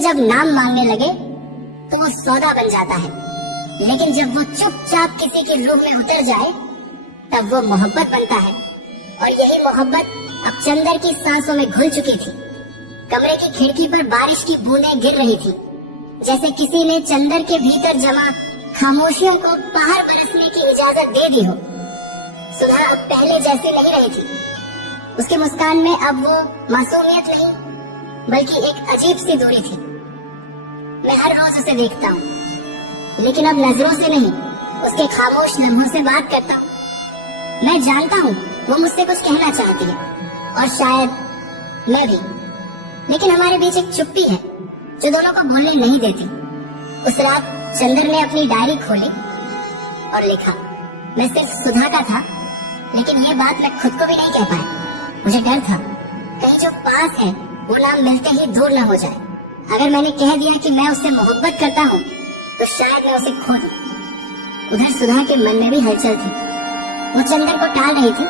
जब नाम मांगने लगे तो वो सौदा बन जाता है, लेकिन जब वो चुपचाप किसी की रूह में उतर जाए तब वो मोहब्बत बनता है। और यही मोहब्बत अब चंदर की सांसों में घुल चुकी थी। कमरे की खिड़की पर बारिश की बूंदें गिर रही थी, जैसे किसी ने चंदर के भीतर जमा खामोशियों को बाहर बरसने की इजाजत दे दी हो। सुधा अब पहले जैसी नहीं रही थी। उसके मुस्कान में अब वो मासूमियत नहीं, बल्कि एक अजीब सी दूरी थी। मैं हर रोज उसे देखता हूँ, लेकिन अब नजरों से नहीं, उसके खामोश लम्हों से बात करता हूँ। मैं जानता हूँ वो मुझसे कुछ कहना चाहती है, और शायद मैं भी, लेकिन हमारे बीच एक चुप्पी है जो दोनों को बोलने नहीं देती। उस रात चंदर ने अपनी डायरी खोली और लिखा, मैं सिर्फ सुधा का था, लेकिन ये बात मैं खुद को भी नहीं कह पाया। मुझे डर था कहीं जो पास है वो नाम मिलते ही दूर न हो जाए। अगर मैंने कह दिया कि मैं उससे मोहब्बत करता हूँ तो शायद मैं उसे खो दूं। उधर सुधा के मन में भी हलचल थी। वो चंदर को टाल रही थी,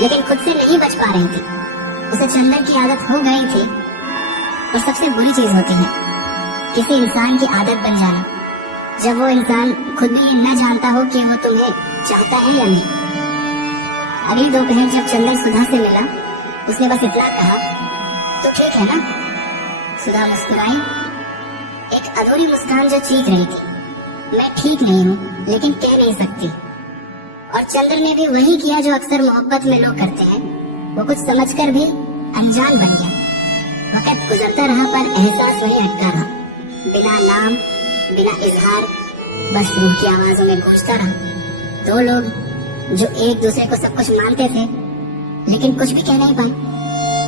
लेकिन खुद से नहीं बच पा रही थी। उसे चंदर की आदत हो गई थी, और सबसे बुरी चीज होती है किसी इंसान की आदत बन जाना, जब वो इंसान खुद भी न जानता हो कि वो तुम्हें चाहता है या नहीं। अगली दोपहर जब चंदर सुधा से मिला, उसने बस इतना कहा, तो ठीक है ना? सुधा मुस्कुराई, एक अधूरी मुस्कान जो चीख रही थी। मैं ठीक नहीं हूँ, लेकिन कह नहीं सकती। और चंदर ने भी वही किया जो अक्सर मोहब्बत में लोग करते हैं। वो कुछ समझकर भी अनजान बन गया। वक्त गुजरता रहा, पर एहसास वही अटका रहा, बिना नाम, बिना इजहार, बस रूह की आवाजों में गूंजता रहा। दो लोग जो एक दूसरे को सब कुछ मानते थे, लेकिन कुछ भी कह नहीं पाए।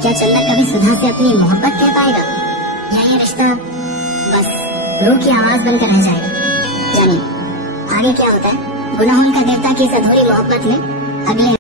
क्या चंदर कभी सुधा से अपनी मोहब्बत कह पाएगा, या ये रिश्ता बस रूह की आवाज बनकर रह जाएगा? जानिए आगे क्या होता है गुनाहों का देवता की इस अधूरी मोहब्बत में अगले